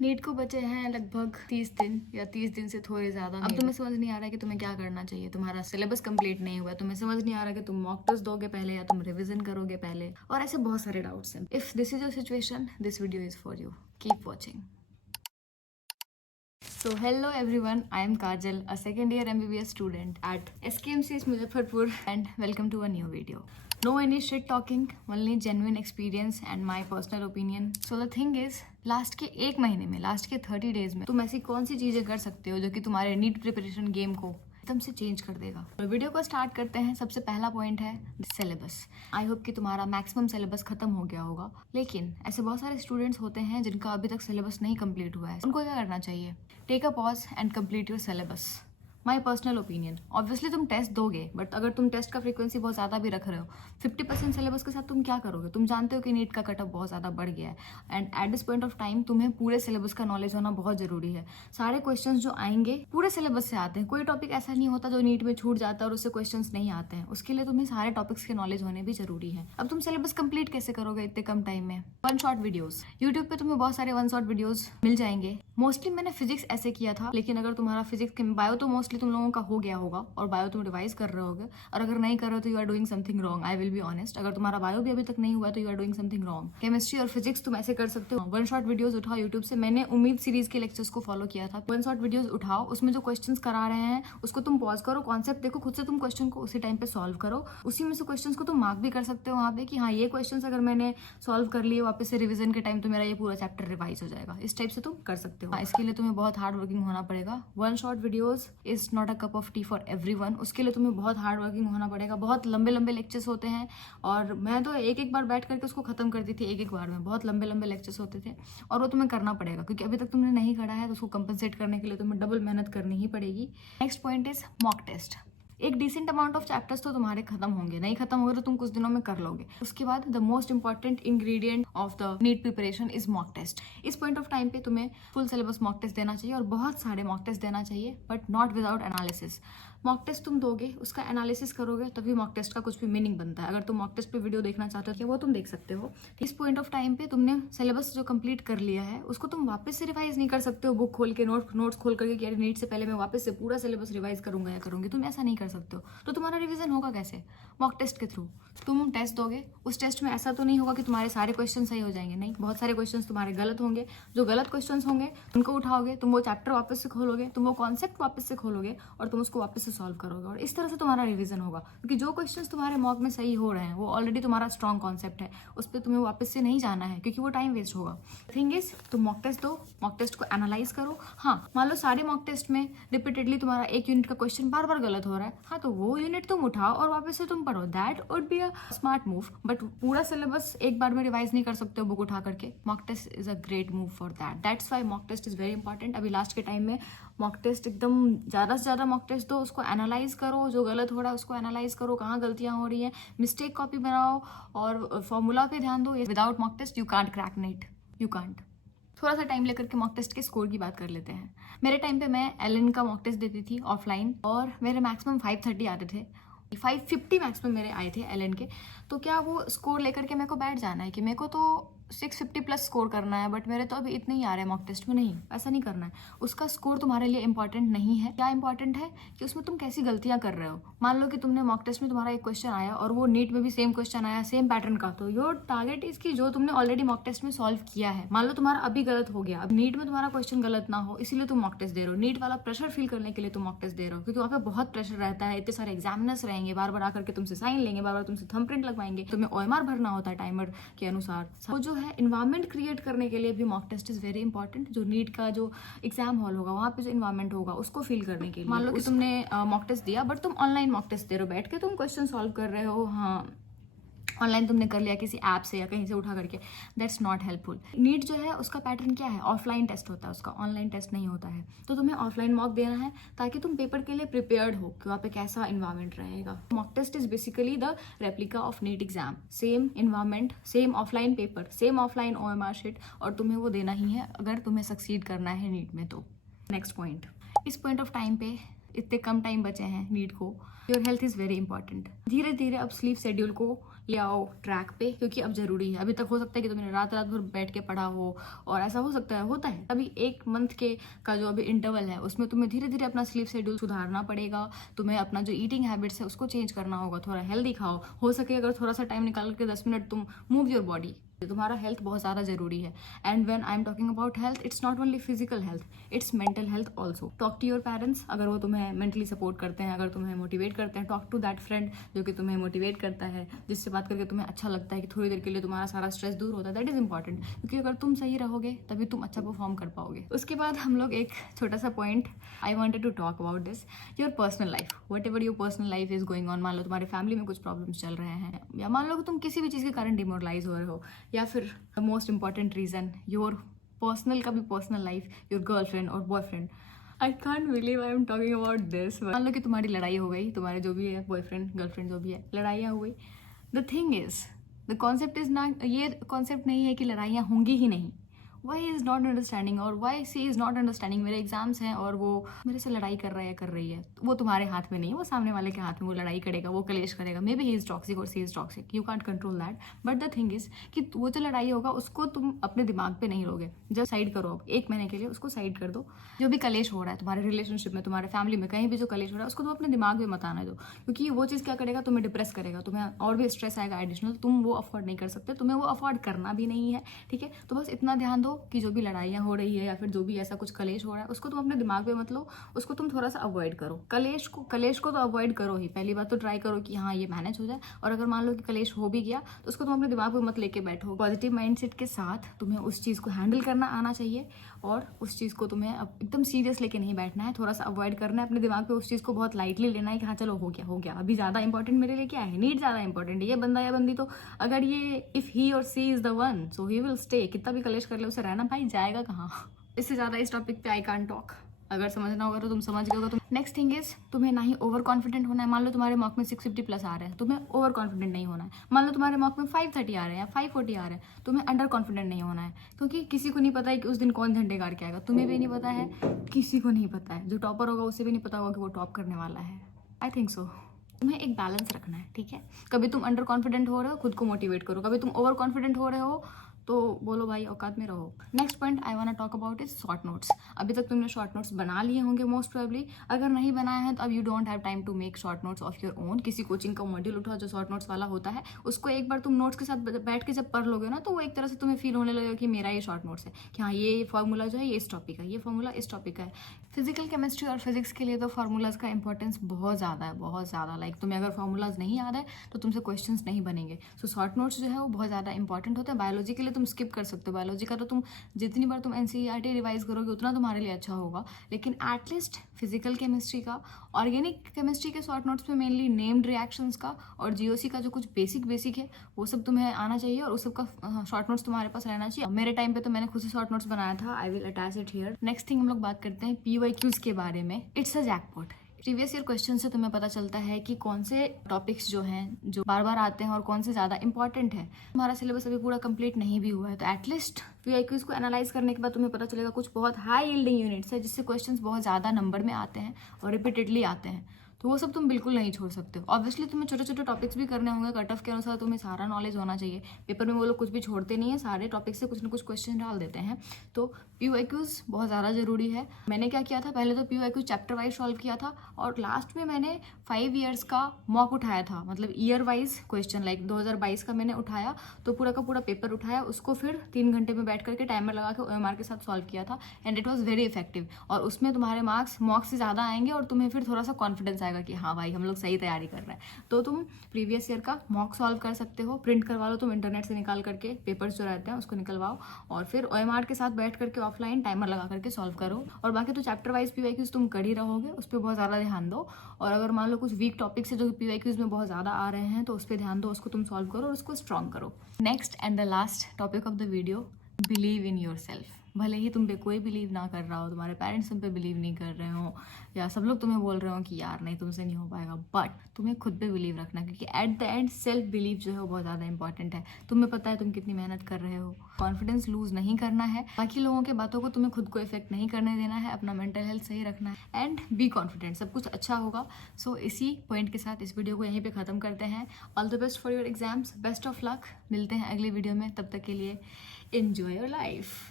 NEET को बचे हैं लगभग 30 दिन या 30 दिन से थोड़े ज़्यादा। अब तुम्हें समझ नहीं आ रहा है कि तुम्हें क्या करना चाहिए। तुम्हारा सिलेबस कंप्लीट नहीं हुआ, तुम्हें समझ नहीं आ रहा कि तुम मॉक टेस्ट दोगे पहले या तुम रिवीजन करोगे पहले, और ऐसे बहुत सारे डाउट्स हैं। If this is your situation, this video is for you. Keep watching. So hello everyone, I am Kajal, a second year MBBS student at SKMCS Muzaffarpur, and welcome to a new video. No any shit talking, only genuine experience and my personal opinion. So the thing is, last के एक महीने में, last के 30 days में तुम ऐसी कौन सी चीजें कर सकते हो जो कि तुम्हारे नीट प्रिपरेशन गेम को एकदम से चेंज कर देगा। तो वीडियो को स्टार्ट करते हैं। सबसे पहला पॉइंट है सिलेबस। आई होप कि तुम्हारा मैक्सिमम सिलेबस खत्म हो गया होगा, लेकिन ऐसे बहुत सारे स्टूडेंट्स होते हैं जिनका अभी तक सिलेबस नहीं कंप्लीट हुआ है। उनको क्या करना चाहिए? Take a pause and complete your syllabus. My personal opinion, obviously तुम टेस्ट दोगे, बट अगर तुम टेस्ट का फ्रीक्वेंसी बहुत ज़्यादा भी रख रहे हो, 50% सिलेबस के साथ तुम क्या करोगे? तुम जानते हो कि नीट का कटअप बहुत ज़्यादा बढ़ गया है, and at this point of time तुम्हें पूरे सिलेबस का नॉलेज होना बहुत ज़रूरी है। सारे क्वेश्चन जो आएंगे पूरे सिलेबस से आते हैं, कोई टॉपिक ऐसा नहीं होता जो नीट में छूट जाता है और उससे क्वेश्चन नहीं आते हैं। उसके लिए तुम्हें सारे टॉपिक्स के नॉलेज होने भी जरूरी है। अब तुम सिलेबस कंप्लीट कैसे करोगे इतने कम टाइम में? वन शॉट वीडियोस, यूट्यूब पे तुम्हें बहुत सारे वन शॉट वीडियोस मिल जाएंगे। मोस्टली मैंने फिजिक्स ऐसे किया था, लेकिन अगर तुम्हारा फिजिक्स बायो तो मोस्टली तुम लोगों का हो गया होगा और बायो तुम रिवाइज कर रहे होगे, और अगर नहीं कर रहे हो तो you are doing something wrong. I will be honest, अगर तुम्हारा बायो भी अभी तक नहीं हुआ तो you are doing something wrong. Chemistry और फिजिक्स तुम ऐसे कर सकते हो, वन शॉट वीडियोस उठाओ यूट्यूब से। मैंने उम्मीद सीरीज के लेक्चर्स को फॉलो किया था। वन शॉट वीडियोस उठाओ, उसमें जो क्वेश्चन करा रहे हैं उसको तुम पॉज करो, कॉन्सेप्ट देखो, खुद से तुम क्वेश्चन को उसी टाइम पे सॉल्व करो। उसी में से क्वेश्चन को तुम मार्क भी कर सकते हो वहाँ पे कि हाँ ये क्वेश्चन अगर मैंने सॉल्व कर लिए वापस से रिविजन के टाइम तो मेरा ये पूरा चैप्टर रिवाइज हो जाएगा। इस टाइप से तुम कर सकते हो। इसके लिए तुम्हें बहुत हार्ड वर्किंग होना पड़ेगा। One shot videos is not a cup of T for everyone. उसके लिए तुम्हें बहुत हार्ड वर्किंग होना पड़ेगा। बहुत लंबे लंबे लेक्चर्स होते हैं, और मैं तो एक एक बार बैठ करके उसको खत्म करती थी एक एक बार में। बहुत लंबे लंबे लेक्चर्स होते थे, और वो तुम्हें करना पड़ेगा क्योंकि अभी तक तुमने नहीं करा है, तो उसको कंपनसेट करने के लिए तुम्हें डबल मेहनत करनी ही पड़ेगी। Next point is mock test. एक डिसेंट अमाउंट ऑफ चैप्टर्स तो तुम्हारे खत्म होंगे, नहीं खत्म होंगे तो तुम कुछ दिनों में कर लोगे। उसके बाद the most important ingredient of the NEET preparation is mock test. इस पॉइंट ऑफ टाइम पे तुम्हें फुल सिलेबस मॉक टेस्ट देना चाहिए, और बहुत सारे मॉक टेस्ट देना चाहिए, but not without analysis. Mock test तुम दोगे, उसका एनालिसिस करोगे, तभी मॉक टेस्ट का कुछ भी मीनिंग बनता है। अगर तुम मॉक टेस्ट पे वीडियो देखना चाहते हो तो वो तुम देख सकते हो। इस पॉइंट ऑफ टाइम पे तुमने सिलेबस जो कंप्लीट कर लिया है उसको तुम वापस से रिवाइज नहीं कर सकते हो बुक खोल के, नोट्स खोल करके कि अरे नीट से पहले मैं वापस से पूरा सिलेबस रिवाइज करूंगा या करूंगी। तुम ऐसा नहीं कर सकते हो। तो तुम्हारा रिवीजन होगा कैसे? मॉक टेस्ट के थ्रू। तुम टेस्ट दोगे, उस टेस्ट में ऐसा तो नहीं होगा कि तुम्हारे सारे क्वेश्चन सही हो जाएंगे, नहीं, बहुत सारे क्वेश्चन तुम्हारे गलत होंगे। जो गलत क्वेश्चन होंगे उनको उठाओगे, तुम वो चैप्टर वापस से खोलोगे, तुम वो कॉन्सेप्ट वापस से खोलोगे, और तुम उसको वापस से सॉल्व करोगे, और इस तरह से तुम्हारा रिवीजन होगा। क्योंकि जो क्वेश्चन तुम्हारे मॉक में सही हो रहे हैं वो ऑलरेडी तुम्हारा स्ट्रॉन्ग कॉन्सेप्ट है, उस पर तुम्हें वापस से नहीं जाना है क्योंकि वो टाइम वेस्ट होगा। थिंग इज, तुम मॉक टेस्ट दो, मॉक टेस्ट को एनालाइज करो। हाँ, मान लो सारे मॉक टेस्ट में रिपीटेडली तुम्हारा एक यूनिट का क्वेश्चन बार बार गलत हो रहा है, हाँ तो वो यूनिट तुम उठाओ और वापस से तुम पढ़ो। That would be a smart move, but पूरा सिलेबस एक बार में रिवाइज नहीं कर सकते हो बुक उठा करके। Mock test is a great move for that. That's why mock test is very important. अभी लास्ट के टाइम में मॉक टेस्ट एकदम ज़्यादा से ज़्यादा मॉक टेस्ट दो, उसको एनालाइज करो, जो गलत हो रहा है उसको एनालाइज करो, कहाँ गलतियाँ हो रही हैं, मिस्टेक कॉपी बनाओ, और फॉर्मूला पे ध्यान दो। Without mock test you can't crack NEET, you can't. थोड़ा सा टाइम लेकर के मॉक टेस्ट के स्कोर की बात कर लेते हैं। मेरे टाइम पे मैं एलएन का मॉक टेस्ट देती थी ऑफलाइन, और मेरे मैक्सिमम 530 आते थे, 550 मैक्सिमम मेरे आए थे एलएन के। तो क्या वो स्कोर लेकर के मेरे को बैठ जाना है कि मेरे को तो 650 प्लस स्कोर करना है, बट मेरे तो अभी इतने ही आ रहे हैं मॉक टेस्ट में? नहीं, ऐसा नहीं करना है। उसका स्कोर तुम्हारे लिए इंपॉर्टेंट नहीं है। क्या इंपॉर्टेंट है कि उसमें तुम कैसी गलतियां कर रहे हो। मान लो कि तुमने मॉक टेस्ट में तुम्हारा एक क्वेश्चन आया और वो नीट में भी सेम क्वेश्चन आया, सेम पैटर्न का, तो योर टारगेट इज कि जो तुमने ऑलरेडी मॉक टेस्ट में सॉल्व किया है। मान लो तुम्हारा अभी गलत हो गया, अब नीट में तुम्हारा क्वेश्चन गलत ना हो, इसीलिए तुम मॉक टेस्ट दे रहे हो। नीट वाला प्रेशर फील करने के लिए तुम मॉक टेस्ट दे रहे हो, क्योंकि वहाँ पे बहुत प्रेशर रहता है, इतने सारे एग्जामिनर्स रहेंगे, बार बार आकर के तुमसे साइन लेंगे, बार बार तुमसे थंबप्रिंट लगवाएंगे, तुम्हें ओएमआर भरना होता है टाइमर के अनुसार। वो जो है इन्वायरमेंट क्रिएट करने के लिए भी mock test is very important. जो नीट का जो एग्जाम हॉल होगा वहाँ पे जो इन्वायरमेंट होगा उसको फील करने के लिए। मान लो कि तुमने मॉक टेस्ट दिया, बट तुम ऑनलाइन मॉक टेस्ट दे रहे हो, बैठ के तुम क्वेश्चन सॉल्व कर रहे हो, हाँ ऑनलाइन तुमने कर लिया किसी ऐप से या कहीं से उठा करके, दैट्स नॉट हेल्पफुल। नीट जो है उसका पैटर्न क्या है? ऑफलाइन टेस्ट होता है उसका, ऑनलाइन टेस्ट नहीं होता है। तो तुम्हें ऑफलाइन मॉक देना है ताकि तुम पेपर के लिए प्रिपेयर्ड हो कि वहाँ पे कैसा इन्वायरमेंट रहेगा। Mock test is basically the replica of NEET exam. Same environment, same offline paper, same offline OMR sheet, और तुम्हें वो देना ही है अगर तुम्हें सक्सीड करना है नीट में। तो नेक्स्ट पॉइंट, इस पॉइंट ऑफ टाइम पे इतने कम टाइम बचे हैं नीट को, your health is very important. धीरे धीरे अब स्लीप शेड्यूल को ले आओ ट्रैक पे, क्योंकि अब जरूरी है। अभी तक हो सकता है कि तुमने रात रात भर बैठ के पढ़ा हो, और ऐसा हो सकता है, होता है। अभी 1 मंथ के का जो अभी इंटरवल है उसमें तुम्हें धीरे धीरे अपना स्लीप शेड्यूल सुधारना पड़ेगा। तुम्हें अपना जो ईटिंग हैबिट्स है उसको चेंज करना होगा, थोड़ा हेल्दी खाओ, हो सके अगर थोड़ा सा टाइम निकाल के 10 मिनट तुम मूव योर बॉडी। तुम्हारा हेल्थ बहुत ज़्यादा जरूरी है। And when I am talking about health, it's not only physical health, it's mental health also. Talk to your parents, अगर वो तुम्हें मेंटली सपोर्ट करते हैं, अगर तुम्हें मोटिवेट करते हैं। टॉक टू दैट फ्रेंड जो कि तुम्हें मोटिवेट करता है, जिससे बात करके तुम्हें अच्छा लगता है कि थोड़ी देर के लिए तुम्हारा सारा स्ट्रेस दूर होता है। दैट इज इंपॉर्टेंट, क्योंकि अगर तुम सही रहोगे तभी तुम अच्छा परफॉर्म कर पाओगे। उसके बाद हम लोग एक छोटा सा point I wanted to talk about this, your personal life. Whatever your personal life is going on, मान लो तुम्हारे फैमिली में कुछ प्रॉब्लम्स चल रहे हैं, या मान लो कि तुम किसी भी चीज़ के कारण डिमोरलाइज हो रहे हो, या फिर most important reason your personal का भी पर्सनल लाइफ, योर गर्लफ्रेंड और boyfriend. I can't believe I am talking about this. मान लो कि तुम्हारी लड़ाई हो गई, तुम्हारे जो भी है बॉयफ्रेंड गर्लफ्रेंड जो भी है, लड़ाइयाँ हो गई। The thing is, the concept is ना, ये कॉन्सेप्ट नहीं है कि लड़ाइयाँ होंगी ही नहीं। वाई इज़ नॉट अंडरस्टैंडिंग, और why she is not understanding. मेरे एग्जाम्स हैं और वो मेरे से लड़ाई कर रहा है या कर रही है, वो तुम्हारे हाथ में नहीं, वो सामने वाले के हाथ में। वो लड़ाई करेगा, वो कलेश करेगा, may be he is toxic और she is toxic, you can't control that. But the thing is कि वो जो लड़ाई होगा उसको तुम अपने दिमाग पे नहीं लोगे। जब साइड करो, अब 1 महीने के लिए उसको साइड कर दो। जो भी कलेश हो रहा है तुम्हारे रिलेशनशिप में, तुम्हारे फैमिली में, कहीं भी जो कलेश हो रहा है, उसको तुम अपने दिमाग में मत आने दो, क्योंकि वो चीज़ क्या करेगा, तुम्हें डिप्रेस करेगा, तुम्हें और भी स्ट्रेस आएगा एडिशनल। तुम वो अफोर्ड नहीं कर सकते, तुम्हें वो अफोर्ड करना भी नहीं है, ठीक है। तो बस इतना ध्यान दो कि जो भी लड़ाइयाँ हो रही है या फिर जो भी ऐसा कुछ कलेश हो रहा है, उसको तुम अपने दिमाग पे मत लो, उसको तुम थोड़ा सा अवॉइड करो। कलेश को तो अवॉइड करो ही। पहली बात तो ट्राई करो कि हाँ ये मैनेज हो जाए, और अगर मान लो कि कलेश हो भी गया तो उसको तुम अपने दिमाग पे मत लेके बैठो। पॉजिटिव माइंडसेट के साथ तुम्हें उस चीज़ को हैंडल करना आना चाहिए, और उस चीज़ को तुम्हें अब एकदम सीरियस लेके नहीं बैठना है, थोड़ा सा अवॉइड करना है। अपने दिमाग पे उस चीज़ को बहुत लाइटली लेना है कि हाँ चलो हो गया। अभी ज़्यादा इंपॉर्टेंट मेरे लिए क्या है, नीड ज़्यादा इंपॉर्टेंट है। ये बंदा या बंदी तो अगर ये इफ़ ही और she is the one, so he will stay. कितना भी कलेश कर ले, उसे रहना भाई जाएगा कहाँ। इससे ज़्यादा इस टॉपिक पे आई कांट टॉक। अगर समझना होगा तो तुम समझ गए होगा। नेक्स्ट थिंग इज, तुम्हें ना ही ओवर कॉन्फिडेंट होना है। मान लो तुम्हारे मॉक में 650+ आ रहे हैं, तुम्हें ओवर कॉन्फिडेंट नहीं होना है। मान लो तुम्हारे मॉक में 530 आ रहे हैं या 540 आ रहे हैं, तुम्हें अंडर कॉन्फिडेंट नहीं होना है, क्योंकि किसी को नहीं पता है कि उस दिन कौन झंडे गाड़ के आएगा। तुम्हें भी नहीं पता है, किसी को नहीं पता है। जो टॉपर होगा उसे भी नहीं पता होगा कि वो टॉप करने वाला है। I think so. तुम्हें एक बैलेंस रखना है, ठीक है। कभी तुम अंडर कॉन्फिडेंट हो रहे हो, खुद को मोटिवेट करो। कभी तुम ओवर कॉन्फिडेंट हो रहे हो तो बोलो भाई औकात में रहो। Next point I want talk about is short notes. अभी तक तुमने शॉर्ट नोट्स बना लिए होंगे मोस्ट प्रोबेबली। अगर नहीं बनाए हैं तो अब you don't have time to make short notes of your own. किसी कोचिंग का मॉड्यूल उठाओ जो शॉर्ट नोट्स वाला होता है, उसको एक बार तुम नोट्स के साथ बैठ के जब पढ़ लोगे ना, तो वो एक तरह से तुम्हें फील होने लगेगा कि मेरा ये शॉर्ट नोट्स है, कि हाँ ये फॉर्मूला जो है ये इस टॉपिक का, ये फॉर्मूला इस टॉपिक का है। फिजिकल केमिस्ट्री और फिजिक्स के लिए तो फार्मूलाज का इंपॉर्टेंस बहुत ज़्यादा है, बहुत ज़्यादा। लाइक तुम्हें अगर फार्मूलाज नहीं याद है तो तुमसे क्वेश्चंस नहीं बनेंगे। सो शॉर्ट नोट्स जो है वो बहुत ज़्यादा इंपॉर्टेंट होता है। बायोलॉजी के लिए तुम स्किप कर सकते हो। बायोलॉजी का तो तुम जितनी बार तुम NCERT रिवाइज करोगे उतना तुम्हारे लिए अच्छा होगा, लेकिन एटलीस्ट फिजिकल केमिस्ट्री का, ऑर्गेनिक केमिस्ट्री के शॉर्ट नोट्स में मेनली नेम्ड रिएक्शंस का और GOC का जो कुछ बेसिक है वो सब तुम्हें आना चाहिए, और उस सब का शॉर्ट नोट्स तुम्हारे पास रहना चाहिए। मेरे टाइम पे तो मैंने खुद से शॉर्ट नोट्स बनाया था। I will attach it here. Next thing हम लोग बात करते हैं PYQs के बारे में। It's a jackpot. Previous year question से तुम्हें पता चलता है कि कौन से टॉपिक्स जो हैं जो बार बार आते हैं और कौन से ज़्यादा इंपॉर्टेंट है। हमारा सिलेबस अभी पूरा कंप्लीट नहीं भी हुआ है, तो एटलीस्ट PYQs को एनालाइज करने के बाद तुम्हें पता चलेगा कुछ बहुत हाई यील्डिंग यूनिट्स है जिससे क्वेश्चंस बहुत ज़्यादा नंबर में आते हैं और रिपीटेडली आते हैं, तो वो सब तुम बिल्कुल नहीं छोड़ सकते हो। ऑब्वियसली तुम्हें छोटे छोटे टॉपिक्स भी करने होंगे, कट ऑफ के अनुसार तुम्हें सारा नॉलेज होना चाहिए। पेपर में वो लोग कुछ भी छोड़ते नहीं है, सारे टॉपिक से कुछ ना कुछ क्वेश्चन डाल देते हैं, तो PYQs बहुत ज़्यादा ज़रूरी है। मैंने क्या किया था, पहले तो PYQs चैप्टर वाइज सॉल्व किया था, और लास्ट में मैंने 5 ईयर्स का मॉक उठाया था, मतलब ईयर वाइज क्वेश्चन। लाइक 2022 का मैंने उठाया, तो पूरा का पूरा पेपर उठाया, उसको फिर 3 घंटे में बैठ करके टाइमर लगा के OMR के साथ सॉल्व किया था, and it was very effective. और उसमें तुम्हारे मार्क्स मॉक से ज़्यादा आएंगे और तुम्हें फिर थोड़ा सा कॉन्फिडेंस आएगा कि हाँ भाई हम लोग सही तैयारी कर रहे हैं। तो तुम प्रीवियस ईयर का मॉक सॉल्व कर सकते हो, प्रिंट करवा लो तुम इंटरनेट से निकाल करके, पेपर्स जो रहते हैं उसको निकलवाओ, और फिर OMR के साथ बैठ करके ऑफलाइन टाइमर लगा करके सॉल्व करो। और बाकी तो चैप्टर वाइज PYQs तुम कर ही रहोगे, उस पर बहुत ज़्यादा ध्यान दो। और अगर मान लो कुछ वीक टॉपिक्स है जो PYQs में बहुत ज़्यादा आ रहे हैं, तो उस पर ध्यान दो, उसको तुम सॉल्व करो और उसको स्ट्रॉन्ग करो। Next and the last topic of the video, believe in your self. भले ही तुम पे कोई बिलीव ना कर रहा हो, तुम्हारे पेरेंट्स तुम पे बिलीव नहीं कर रहे हो, या सब लोग तुम्हें बोल रहे हो कि यार नहीं तुमसे नहीं हो पाएगा, बट तुम्हें खुद पे बिलीव रखना, क्योंकि at the end self believe जो है वो बहुत ज़्यादा इंपॉर्टेंट है। तुम्हें पता है तुम कितनी मेहनत कर रहे हो, कॉन्फिडेंस लूज नहीं करना है, बाकी लोगों के बातों को तुम्हें खुद को इफेक्ट नहीं करने देना है, अपना मेंटल हेल्थ सही रखना है एंड बी कॉन्फिडेंट, सब कुछ अच्छा होगा। सो इसी पॉइंट के साथ इस वीडियो को यहीं पे ख़त्म करते हैं। All the best for your exams, best of luck. मिलते हैं अगले वीडियो में, तब तक के लिए एन्जॉय योर लाइफ।